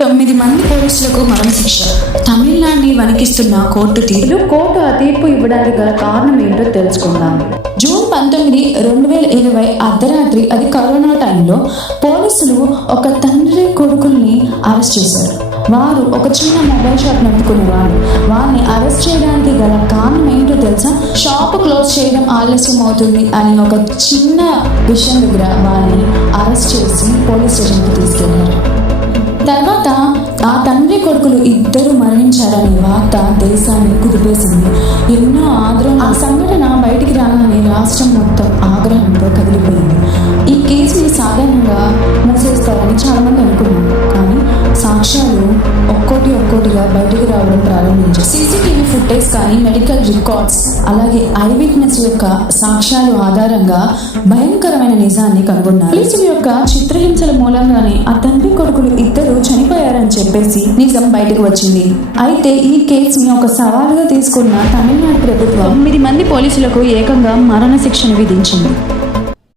9 మంది పోలీసులకు మరణశిక్ష. తమిళనాడుని వణికిస్తున్న కోర్టు తీర్పు. కోర్టు ఆ తీర్పు ఇవ్వడానికి గల కారణం ఏంటో తెలుసుకుందాం. జూన్ 19, 2020 అర్ధరాత్రి, అది కరోనా టైంలో, పోలీసులు ఒక తండ్రి కొడుకుల్ని అరెస్ట్ చేశారు. వారు ఒక చిన్న మొబైల్ షాప్ నడుపుకునేవారు. వారిని అరెస్ట్ చేయడానికి గల కారణం ఏంటో తెలుసా? షాప్ క్లోజ్ చేయడం ఆలస్యం అవుతుంది అని ఒక చిన్న విషయం దగ్గర వారిని అరెస్ట్ చేసి పోలీస్ స్టేషన్కి తీసుకెళ్లారు. తర్వాత ఆ తండ్రి కొడుకులు ఇద్దరు మరణించారనే వార్త దేశాన్ని కుదిపేసింది. ఎన్నో ఆగ్రహం. ఆ సంఘటన బయటికి రాగానే రాష్ట్రం మొత్తం ఆగ్రహంతో కదిలిపోయింది. ఈ కేసుని సాధారణంగా మూసేస్తారని చాలా మంది అనుకున్నారు. కానీ సాక్ష్యాలు ఒక్కోటిగా బయటికి రావడం ప్రారంభించారు. సీసీటీవీ ఫుటేజ్ కానీ, మెడికల్ రికార్డ్స్, అలాగే ఐ విట్నెస్ యొక్క సాక్ష్యాలు ఆధారంగా భయంకరమైన నిజాన్ని కనుగొన్నారు. పోలీసుల యొక్క చిత్రహింసల మూలంగానే ఆ తండ్రి కొడుకులు ఇద్దరు చనిపోయారని చెప్పేసి నిజం బయటకు వచ్చింది. అయితే ఈ కేసుని ఒక సవాలుగా తీసుకున్న తమిళనాడు ప్రభుత్వం 9 మంది పోలీసులకు ఏకంగా మరణ శిక్షను విధించింది.